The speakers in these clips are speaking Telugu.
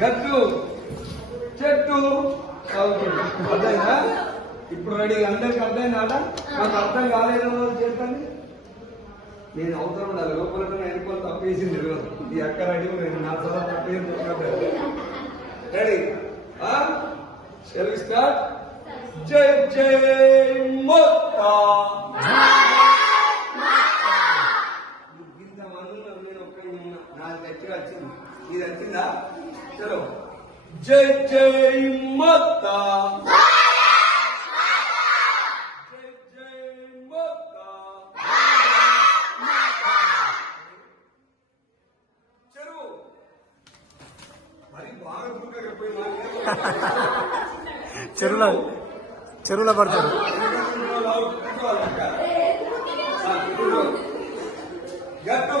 గట్టు. చెట్టు. అవుతుంది. అర్థమైందా? ఇప్పుడు రెడీ. అందరికి అర్థమైందా నాకు అర్థం కాలేదు చెప్పండి నేను అవసరం ఉండాలి లోపల ఎన్నికలు తప్పేసింది ఈరోజు. ఈ అక్క రెడీ నేను నా సదా తప్పేసి రెడీ. షెల్ స్టార్ట్ జై జై మొత్తా ఇంత మంది నేను ఒక్క ఉన్నా నాది గట్టిగా వచ్చింది. ఇది వచ్చిందా? చలో జై జై మొత్తా జై జై మొత్తా చెరువు మరి బాగా దూరంగా పోయి చెరువులో చెరువులో పడతారు. గట్టు.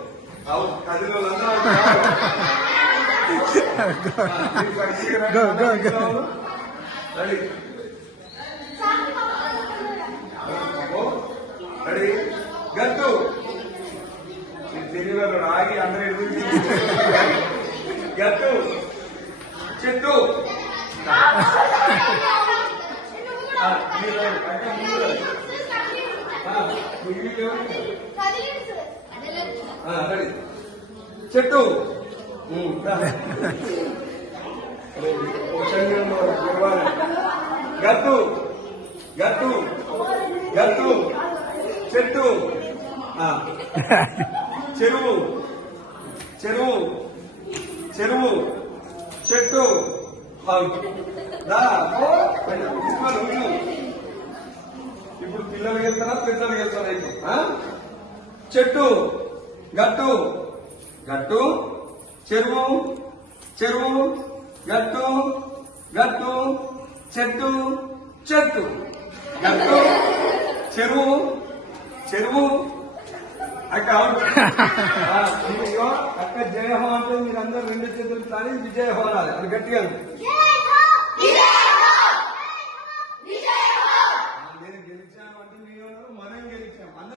Go, go, go. Ready. Ready. గట్టు. తెలియదు ఆగి అందరూ ఎదురు గట్టు. చెట్టు. మీరు చెట్టు. గట్టు. గట్టు. గట్టు. చెట్టు. చెరువు. చెరువు. చెరువు. చెట్టు. ఇప్పుడు పిల్లలు వెళ్తారా పెద్దలు వెళ్తారా అయితే చెట్టు గట్టు గట్టు చెరువు చెరువు గట్టు గట్టు చెట్టు చెట్టు. గట్టు చెరువు చెరువు. అక్కడ అక్క జయ హో అంటే మీరందరూ రెండు చేతులు తాని విజయ హో అది గట్టిగా